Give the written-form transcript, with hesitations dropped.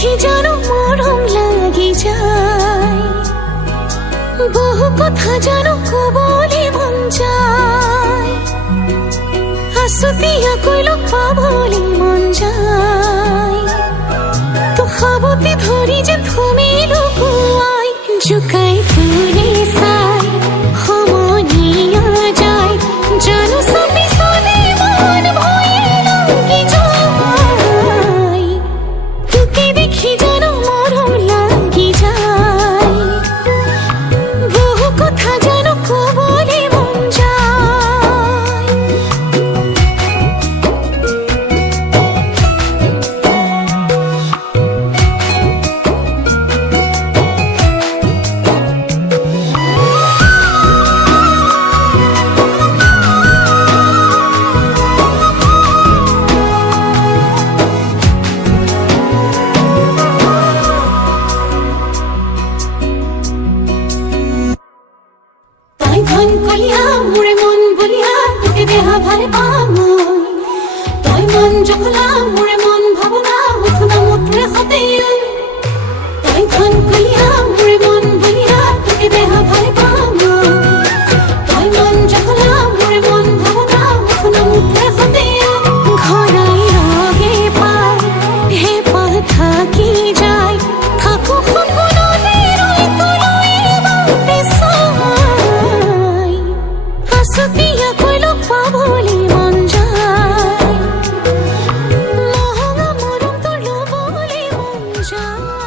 দেখি যেন মরম লাগি যায়, বহু কথা যেন কবলে মন যায়, আসতিয়া কইল পাবলে মন যায়, তো খাবতে ধরি যে তুমি লুকুয়াই, জুকাই তুলে সাই হমনিয়া যায়, জানো সবই সনে মন ভয়ে লাগি যায়, তোকে দেখি যেন মরম লাগি যায়, বহু কথা যেন কবলে মন যায়। তাই ধন কলিয়া মুড়ে মন বলিয়া তোকে দেহা ভারে পামই, তাই মন জখলা মুড়ে মন ভাবনা উঠনা মুটরে হতে, তাই ধন কলিয়া মুড়ে মন বলিয়া তোকে দেহা ভারে পামই, তাই মন জখলা মুড়ে মন ভাবনা উঠনা মুটরে হতে, ঘরাই রগে পায় হে পা থাকি যায়, থাকো খপনদের ওই তুলোই বাঁধে সাই, আসতিয়া কইল পাবলে মন যায়, মহঙা মরম তুলো বলে মন যায়।